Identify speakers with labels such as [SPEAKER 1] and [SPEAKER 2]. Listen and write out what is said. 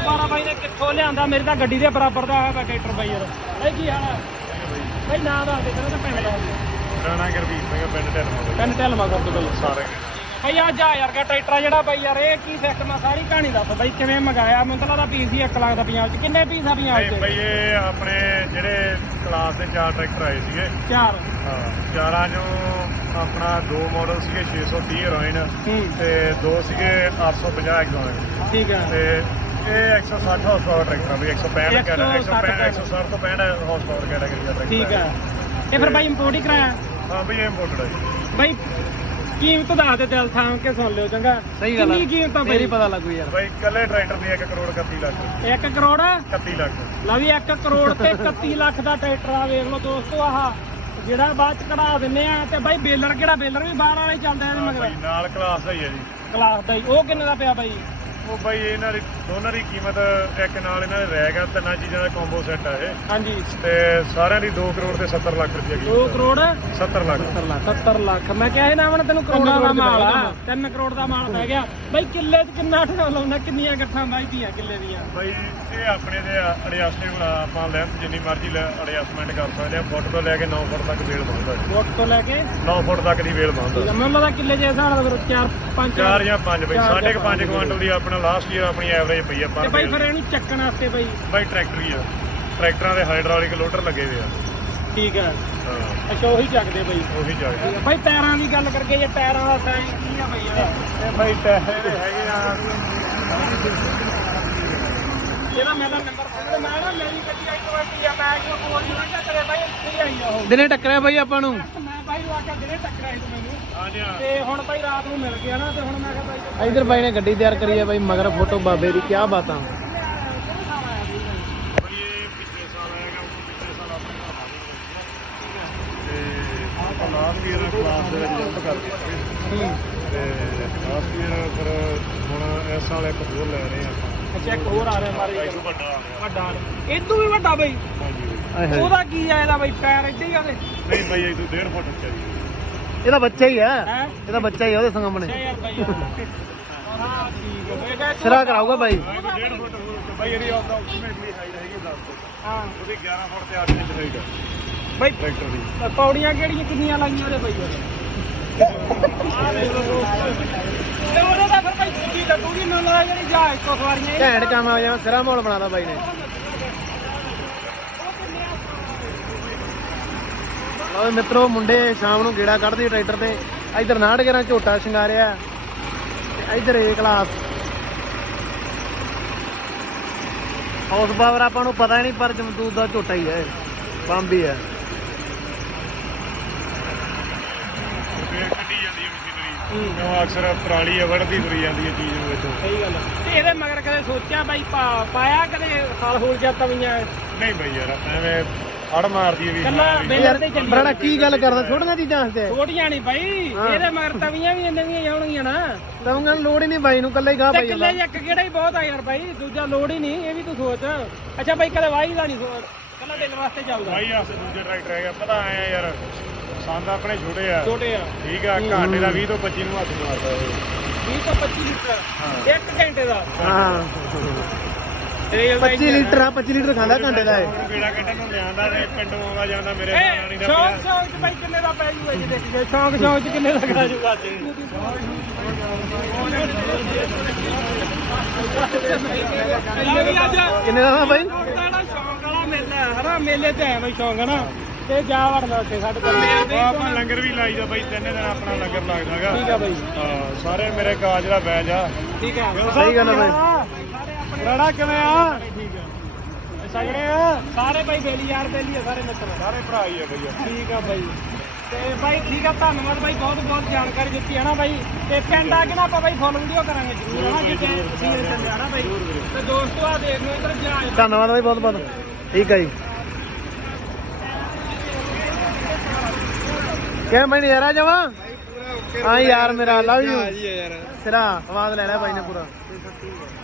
[SPEAKER 1] 12 ਬਾਈ ਨੇ ਕਿੱਥੋਂ ਲਿਆਂਦਾ? ਮੇਰੀ ਤਾਂ ਗੱਡੀ ਦੇ ਬਰਾਬਰ ਦਾ ਹੋਇਆ ਟਰੈਕਟਰ ਬਾਈ ਯਾਰ। ਬਾਈ ਕੀ ਹਾਲ ਹੈ ਬਾਈ? ਨਾਂ ਦੱਸ ਦੇ ਤਾਂ ਪਿੰਡ ਦਾ।
[SPEAKER 2] ਰਾਣਾ ਗੁਰਦੀਪ ਸਿੰਘ ਪਿੰਡ ਢਿਲਮਾ।
[SPEAKER 1] ਪਿੰਡ ਢਿਲਮਾ ਕਰਦੇ ਬਾਈ
[SPEAKER 2] ਸਾਰੇ
[SPEAKER 1] ਬਾਈ। ਅੱਜ ਆ ਯਾਰ ਕਾ ਟਰੈਕਟਰ ਜਿਹੜਾ ਬਾਈ ਯਾਰ ਇਹ ਕੀ ਸਿਸਟਮ ਆ? ਸਾਰੀ ਕਹਾਣੀ ਦੱਸ ਬਾਈ, ਕਿਵੇਂ ਮੰਗਾਇਆ? ਮੈਨੂੰ ਤਾਂ ਲੱਗਦਾ ਪੀਸ ਹੀ 1 ਲੱਖ ਦਾ ਪੰਜਾਬ 'ਚ। ਕਿੰਨੇ ਪੀਸ ਆ ਪੰਜਾਬ 'ਚ?
[SPEAKER 2] ਬਈ ਇਹ ਆਪਣੇ ਜਿਹੜੇ ਕਲਾਸ ਦੇ 4 ਟਰੈਕਟਰ ਆਏ ਸੀਗੇ।
[SPEAKER 1] 4
[SPEAKER 2] ਹਾਂ, 4ਾਂ ਚੋਂ ਆਪਣਾ 2 ਮਾਡਲ ਸੀਗੇ 630 ਹੀਰੋਇਨ ਤੇ 2 ਸੀਗੇ 850 ਐਗਜ਼ੌਨ।
[SPEAKER 1] ਠੀਕ ਹੈ।
[SPEAKER 2] ਤੇ ਇਹ 160 ਹਾਰਸ ਪਾਵਰ ਟਰੈਕਟਰ ਵੀ 165 160 ਤੋਂ 65 ਹਾਰਸ ਪਾਵਰ ਕੈਟਾਗਰੀ ਦਾ ਟਰੈਕਟਰ।
[SPEAKER 1] ਠੀਕ ਹੈ। ਇਹ ਫਿਰ ਬਾਈ ਇੰਪੋਰਟ ਹੀ ਕਰਾਇਆ?
[SPEAKER 2] ਹਾਂ ਬਈ ਇਹ ਇੰਪੋਰਟਡ ਹੈ
[SPEAKER 1] ਬਾਈ। ਕੀਮਤ ਦੱਸ ਦੇ, ਦਿਲ ਥਾਮ ਕੇ ਸੁਣ ਲਿਓ ਚੰਗਾ।
[SPEAKER 3] ਸਹੀ ਗੱਲ ਆ,
[SPEAKER 1] ਕਿੰਨੀ ਕੀਮਤ ਆ
[SPEAKER 3] ਮੇਰੀ ਪਤਾ ਲੱਗੂ ਯਾਰ।
[SPEAKER 2] ਬਈ ਇਕੱਲੇ ਟਰੈਕਟਰ ਦੀ 1 ਕਰੋੜ 31 ਲੱਖ।
[SPEAKER 1] 1 ਕਰੋੜ
[SPEAKER 2] 31 ਲੱਖ।
[SPEAKER 1] ਲਾ ਵੀ 1 ਕਰੋੜ ਤੇ 31 ਲੱਖ ਦਾ ਟਰੈਕਟਰ ਆ। ਵੇਖ ਲਓ ਦੋਸਤੋ, ਆਹ ਜਿਹੜਾ ਬਾਅਦ ਚ ਕਢਾ ਦਿੰਨੇ ਆ। ਤੇ ਬਾਈ ਬੇਲਰ ਕਿਹੜਾ? ਬੇਲਰ ਵੀ ਬਾਹਰ ਵਾਲੇ ਚੱਲਦੇ ਆ ਮਗਰ।
[SPEAKER 2] ਬਈ ਨਾਲ ਕਲਾਸ ਦਾ ਹੀ ਹੈ ਜੀ।
[SPEAKER 1] ਕਲਾਸ ਦਾ ਹੀ। ਉਹ ਕਿੰਨੇ ਦਾ ਪਿਆ ਬਾਈ?
[SPEAKER 2] ਉਹ ਬਾਈ ਇਹਨਾਂ ਦੀ ਦੋਨਾਂ ਦੀ ਕੀਮਤ ਇੱਕ ਨਾਲ ਇਹਨਾਂ ਦੇ ਰਹਿ ਗਿਆ। 3 ਚੀਜ਼ਾਂ ਦਾ ਕੰਬੋ ਸੈੱਟ ਆ ਇਹ।
[SPEAKER 1] ਹਾਂਜੀ।
[SPEAKER 2] ਤੇ ਸਾਰਿਆਂ ਦੀ 2 ਕਰੋੜ ਤੇ 70 ਲੱਖ ਰੁਪਏ
[SPEAKER 1] 2 ਕਰੋੜ
[SPEAKER 2] 70 ਲੱਖ।
[SPEAKER 1] 70 ਲੱਖ। ਮੈਂ ਕਿਹਾ ਸੀ ਨਾ ਹੁਣ ਤੈਨੂੰ ਕਰੋੜਾਂ ਦਾ ਮਾਲ ਆ। 3 ਕਰੋੜ ਦਾ ਮਾਲ ਪੈ ਗਿਆ ਬਾਈ। ਕਿੱਲੇ 'ਚ ਕਿੰਨਾ ਠਾ ਲਾਉਣਾ? ਕਿੰਨੀਆਂ ਗੱਠਾਂ ਬਾਈਦੀਆਂ ਕਿੱਲੇ ਦੀਆਂ?
[SPEAKER 2] ਬਾਈ ਇਹ ਆਪਣੇ ਦੇ ਐਡਜਸਟੇਬਲ ਆਪਾਂ ਲੈਂਥ ਜਿੰਨੀ ਮਰਜ਼ੀ ਐਡਜਸਟਮੈਂਟ ਕਰ ਸਕਦੇ ਆ। ਫੁੱਟ ਤੋਂ ਲੈ ਕੇ 9 ਫੁੱਟ ਤੱਕ ਵੇਲ ਬਣਦਾ।
[SPEAKER 1] ਫੁੱਟ ਤੋਂ ਲੈ ਕੇ
[SPEAKER 2] 9 ਫੁੱਟ ਤੱਕ ਦੀ ਵੇਲ ਬਣਦਾ।
[SPEAKER 1] ਮੈਨੂੰ ਲੱਗਦਾ ਕਿੱਲੇ ਜੇ ਹਿਸਾਬ ਨਾਲ 4 5
[SPEAKER 2] 4 ਜਾਂ 5 ਬਈ 5.5 ਕੁਆਂਟਲ ਦੀ ਆਪਣਾ ਲਾਸਟ ਈਅਰ ਆਪਣੀ ਐਵਰੇਜ ਪਈ ਆ
[SPEAKER 1] ਤੇ
[SPEAKER 2] ਪਰ
[SPEAKER 1] ਬਾਈ ਫਿਰ ਇਹਨੂੰ ਚੱਕਣ ਵਾਸਤੇ ਬਾਈ
[SPEAKER 2] ਟਰੈਕਟਰ ਹੀ ਆ। ਟਰੈਕਟਰਾਂ ਦੇ ਹਾਈਡ੍ਰੋਲਿਕ ਲੋਡਰ ਲੱਗੇ ਹੋਏ ਆ।
[SPEAKER 1] ਠੀਕ ਹੈ।
[SPEAKER 2] ਹਾਂ
[SPEAKER 1] ਅੱਛਾ, ਉਹੀ ਚੱਕਦੇ ਬਾਈ।
[SPEAKER 2] ਉਹੀ ਚੱਕਦੇ
[SPEAKER 1] ਬਾਈ ਟਾਇਰਾਂ ਦੀ ਗੱਲ ਕਰਕੇ, ਜੇ ਟਾਇਰਾਂ ਦਾ ਸਾਈਜ਼ ਕੀ ਆ ਬਾਈ ਇਹਦਾ?
[SPEAKER 2] ਇਹ ਬਾਈ ਟਾਇਰ ਹੈਗੇ ਆ।
[SPEAKER 1] ਇਹਦਾ ਮੇਰਾ ਨੰਬਰ ਪੁੱਛ। ਮੈਂ ਨਾ ਮੇਰੀ ਗੱਡੀ ਆਈ 20 ਆ। ਮੈਂ ਕਿਉਂ ਕੋਲ ਨਹੀਂ ਟੱਕਰੇ ਬਾਈ? ਇੱਥੇ ਆਈ ਆ ਉਹ।
[SPEAKER 3] ਦਿਨੇ ਟੱਕਰਿਆ ਬਾਈ ਆਪਾਂ ਨੂੰ।
[SPEAKER 1] ਮੈਂ ਬਾਈ ਨੂੰ ਆਖਿਆ ਦਿਨੇ ਟੱਕਰਿਆ ਸੀ ਮੈਨੂੰ।
[SPEAKER 2] ਹਾਂਜੀ ਹਾਂ।
[SPEAKER 1] ਤੇ ਹੁਣ ਬਾਈ ਰਾਤ ਨੂੰ ਮਿਲ ਗਿਆ ਨਾ। ਤੇ ਹੁਣ ਮੈਂ ਕਿਹਾ ਬਾਈ
[SPEAKER 3] ਇਧਰ ਬਾਈ ਨੇ ਗੱਡੀ ਤਿਆਰ ਕਰੀ ਹੈ ਬਾਈ। ਮਗਰ ਫੋਟੋ ਬਾਬੇ ਦੀ, ਕੀ ਬਾਤਾਂ।
[SPEAKER 2] ਬਈ ਇਹ ਪਿਛਲੇ ਸਾਲ ਆਏਗਾ। ਪਿਛਲੇ ਸਾਲ ਆਪਣੇ ਤੇ ਆਪਾਂ ਲਾਸਟ ਈਅਰ ਕਲਾਸ ਦੇ ਵਿੱਚ ਜੰਪ ਕਰ ਦਿੱਤੇ ਤੇ ਲਾਸਟ ਈਅਰ ਫਿਰ ਹੁਣ ਇਸ ਸਾਲ ਇੱਕ ਹੋਰ ਲੈ ਰਹੇ ਆਪਾਂ।
[SPEAKER 1] ਅੱਛਾ, ਇੱਕ ਹੋਰ ਆ ਰਿਹਾ ਮਾਰੇ
[SPEAKER 2] ਇੱਕ ਵੱਡਾ ਆ ਗਿਆ।
[SPEAKER 1] ਵੱਡਾ। ਇਦੋਂ ਵੀ ਵੱਡਾ ਬਾਈ?
[SPEAKER 2] ਹਾਂਜੀ।
[SPEAKER 1] ਉਹਦਾ ਕੀ ਆ? ਇਹਦਾ ਬਾਈ ਪੈਰ ਇੱਡੇ ਹੀ ਆ ਉਹਦੇ?
[SPEAKER 2] ਨਹੀਂ ਬਾਈ ਇਹ ਤੋਂ 1.5 ਫੁੱਟ ਉੱਚਾ ਜੀ।
[SPEAKER 3] ਇਹਦਾ ਬੱਚਾ ਹੀ ਹੈ।
[SPEAKER 1] ਹੈ
[SPEAKER 3] ਇਹਦਾ ਬੱਚਾ ਹੀ ਆ ਉਹਦੇ ਸਾਹਮਣੇ।
[SPEAKER 1] ਅੱਛਾ ਯਾਰ ਬਾਈ। ਹਾਂ ਠੀਕ ਹੈ। ਬੇਟਾ
[SPEAKER 3] ਸਿਰਾ ਕਰਾਊਗਾ ਬਾਈ।
[SPEAKER 2] 1.5 ਫੁੱਟ ਹੋਰ ਉੱਚਾ ਬਾਈ। ਇਹਦੀ ਅਲਟੀਮੇਟਲੀ ਹਾਈਟ ਹੈਗੀ 10 ਫੁੱਟ।
[SPEAKER 1] ਹਾਂ
[SPEAKER 2] ਉਹਦੀ 11 ਫੁੱਟ ਤੇ 8 ਇੰਚ ਹਾਈਟ ਹੈ
[SPEAKER 1] ਬਾਈ।
[SPEAKER 2] ਟਰੈਕਟਰ ਦੀ।
[SPEAKER 1] ਪੌੜੀਆਂ ਕਿਹੜੀਆਂ ਕਿੰਨੀਆਂ ਲਾਈਆਂ ਉਹਦੇ ਬਾਈ? ਤੇ ਉਹਦੇ ਦਾ ਫਿਰ ਬਾਈ ਕੀ ਲੱਗੂਗੀ? ਮੈਨੂੰ ਲੱਗਦਾ ਜਿਹੜੀ ਜਹਾਜ਼ ਤੋਂ ਸਵਾਰੀਆਂ
[SPEAKER 3] ਘੈਂਟ ਕੰਮ ਆ ਜਾਵੇ। ਸਿਰਾ ਮੋਲ ਬਣਾਦਾ ਬਾਈ ਨੇ। ਲਓ ਮਿੱਤਰੋ, ਮੁੰਡੇ ਸ਼ਾਮ ਨੂੰ ਗੇੜਾ ਕੱਢਦੇ ਟਰੈਕਟਰ ਤੇ। ਇਧਰ 911 ਝੋਟਾ ਸ਼ਿੰਗਾਰਿਆ ਤੇ ਇਧਰ ਏ ਕਲਾਸ। ਹਾਊਸ ਪਾਵਰ ਆਪਾਂ ਨੂੰ ਪਤਾ ਹੀ ਨਹੀਂ, ਪਰ ਜਮਦੂਦ ਦਾ ਝੋਟਾ ਹੀ ਹੈ। ਬੰਬ ਹੀ ਹੈ।
[SPEAKER 2] ਫੇਰ ਕੱਢੀ ਜਾਂਦੀ ਹੈ ਮਸ਼ੀਨਰੀ। ਕਿਉਂ ਅਕਸਰ ਪਰਾਲੀ ਆ ਵੱਢਦੀ ਤੁਰੀ ਜਾਂਦੀ ਹੈ ਚੀਜ਼ ਨੂੰ ਵਿੱਚੋਂ।
[SPEAKER 1] ਸਹੀ ਗੱਲ। ਤੇ ਇਹਦੇ ਮਗਰ ਕਦੇ ਸੋਚਿਆ ਬਾਈ ਪਾਇਆ ਕਦੇ ਸਾਲ ਹੋਲ ਜਾਂ ਤਵੀਆਂ?
[SPEAKER 2] ਨਹੀਂ ਬਾਈ ਯਾਰ ਐਵੇਂ ਹੜ ਮਾਰਦੀ ਹੈ ਵੀ।
[SPEAKER 1] ਕੱਲਾ ਬੇਲਰ ਤੇ ਚੱਲੀ।
[SPEAKER 3] ਬਰਾੜਾ ਕੀ ਗੱਲ ਕਰਦਾ? ਛੋਟੀਆਂ ਚੀਜ਼ਾਂ ਹੱਸਦੇ
[SPEAKER 1] ਛੋਟੀਆਂ ਨਹੀਂ ਬਾਈ। ਇਹਦੇ ਮਗਰ ਤਵੀਆਂ ਵੀ ਨਵੀਆਂ ਆਉਣਗੀਆਂ ਨਾ।
[SPEAKER 3] ਤਵੰਗਾਂ ਨੂੰ ਲੋੜ ਹੀ ਨਹੀਂ ਬਾਈ ਨੂੰ, ਕੱਲਾ ਹੀ ਗਾਹ
[SPEAKER 1] ਤੇ
[SPEAKER 3] ਪਾਈ ਜਾਂਦਾ।
[SPEAKER 1] ਕਿੱਲੇ 'ਚ ਇੱਕ ਕਿਹੜਾ ਹੀ ਬਹੁਤ ਆ ਯਾਰ ਬਾਈ। ਦੂਜਾ ਲੋੜ ਹੀ ਨਹੀਂ। ਇਹ ਵੀ ਤੂੰ ਸੋਚ। ਅੱਛਾ ਬਾਈ, ਕਦੇ ਵਾਹੀ ਦਾ ਨਹੀਂ ਸੋਚ? ਕੱਲਾ ਦਿਲ ਵਾਸਤੇ ਚੱਲਦਾ
[SPEAKER 2] ਬਾਈ ਆਸੇ ਦੂਜੇ ਟਰੈਕਟਰ ਹੈਗਾ। ਪਤਾ ਆਇਆ ਯਾਰ ਸੰਦ ਆਪਣੇ ਛੋਟੇ ਆ।
[SPEAKER 1] ਛੋਟੇ ਆ।
[SPEAKER 2] ਠੀਕ ਆ। ਘੰਟੇ ਦਾ 20 ਤੋਂ 25 ਨੂੰ ਹੱਥ ਮਾਰਦਾ ਇਹ।
[SPEAKER 1] 20 ਤੋਂ 25 ਲੀਟਰ 1 ਘੰਟੇ ਦਾ।
[SPEAKER 3] ਹਾਂ,
[SPEAKER 1] ਤੇਲ ਦਾ
[SPEAKER 3] 25 ਲੀਟਰ ਆ। 25 ਲੀਟਰ ਖਾਂਦਾ ਘੰਟੇ ਦਾ ਇਹ।
[SPEAKER 2] ਹੁਣ ਬੇੜਾ ਕੱਢਣ ਨੂੰ ਲਿਆਂਦਾ ਤੇ ਪਿੰਡੋਂ ਆਉਂਦਾ ਜਾਂਦਾ ਮੇਰੇ
[SPEAKER 1] ਇਹ
[SPEAKER 2] ਨਾਲ ਨਹੀਂ ਦਾ
[SPEAKER 1] ਸ਼ੌਂਕ ਸ਼ੌਂਕ ਚ ਬਾਈ ਕਿੰਨੇ ਦਾ ਪੈ ਜੂਗਾ ਜੀ? ਦੇਖ ਜੇ ਸ਼ੌਂਕ ਸ਼ੌਂਕ ਚ ਕਿੰਨੇ ਦਾ ਖਾ ਜੂਗਾ ਅੱਜ?
[SPEAKER 3] ਕਿੰਨੇ ਦਾ ਬਾਈ?
[SPEAKER 1] ਸ਼ੌਂਕ ਵਾਲਾ ਮੇਲਾ ਹੈ ਹਨਾ। ਮੇਲੇ ਤੇ ਹੈ ਬਾਈ ਸ਼ੌਂਕ ਹੈ ਨਾ। ਤੇ ਜਾ ਵੜਦਾ ਉੱਥੇ ਸਾਡੇ ਕੋਲ।
[SPEAKER 2] ਆਪਾਂ ਲੰਗਰ ਵੀ ਲਾਈਦਾ ਬਾਈ। 3 ਦਿਨ ਆਪਣਾ ਲੰਗਰ ਲੱਗਦਾਗਾ।
[SPEAKER 1] ਠੀਕ ਆ ਬਾਈ।
[SPEAKER 2] ਹਾਂ ਸਾਰੇ ਮੇਰੇ ਕਾਜ ਦਾ ਬੈਜ ਆ।
[SPEAKER 1] ਠੀਕ ਆ।
[SPEAKER 3] ਸਹੀ ਗੱਲ ਆ ਬਾਈ।
[SPEAKER 2] ਰੜਾ ਕਿਵੇਂ ਆ?
[SPEAKER 1] ਠੀਕ ਆ।
[SPEAKER 2] ਸਗੜੇ ਆ
[SPEAKER 1] ਸਾਰੇ ਬਾਈ ਬੇਲੀ ਯਾਰ ਬੇਲੀ ਆ ਸਾਰੇ ਮਿੱਤਰ।
[SPEAKER 2] ਸਾਰੇ ਭਰਾ ਹੀ ਆ ਬਈ।
[SPEAKER 1] ਠੀਕ ਆ ਬਾਈ। ਤੇ ਬਾਈ ਠੀਕ ਆ, ਧੰਨਵਾਦ ਬਾਈ। ਬਹੁਤ ਬਹੁਤ ਜਾਣਕਾਰੀ ਦਿੱਤੀ ਹੈ ਨਾ ਬਾਈ। ਤੇ ਪਿੰਡ ਆ ਕੇ ਨਾ ਆਪਾਂ ਬਾਈ ਫੁੱਲ ਵੀਡੀਓ ਕਰਾਂਗੇ ਜ਼ਰੂਰ ਹੈ ਨਾ, ਜਿੱਥੇ ਸੀਰੀਅਸ ਚੱਲਿਆ ਨਾ ਬਾਈ। ਤੇ ਦੋਸਤੋ ਆ ਦੇਖ ਲਓ ਇੱਧਰ ਜਹਾਜ਼।
[SPEAKER 3] ਧੰਨਵਾਦ ਬਾਈ ਬਹੁਤ ਬਹੁਤ। ਠੀਕ ਆ ਜੀ। ਕਿਵੇਂ ਬਾਈ ਨਜ਼ਾਰਾ ਜਾਵਾ? ਹਾਂ ਯਾਰ, ਮੇਰਾ ਲਵ ਯੂ। ਸਿਰਾ ਆਵਾਜ਼ ਲੈ ਲੈ ਬਾਈ ਨੇ ਪੂਰਾ।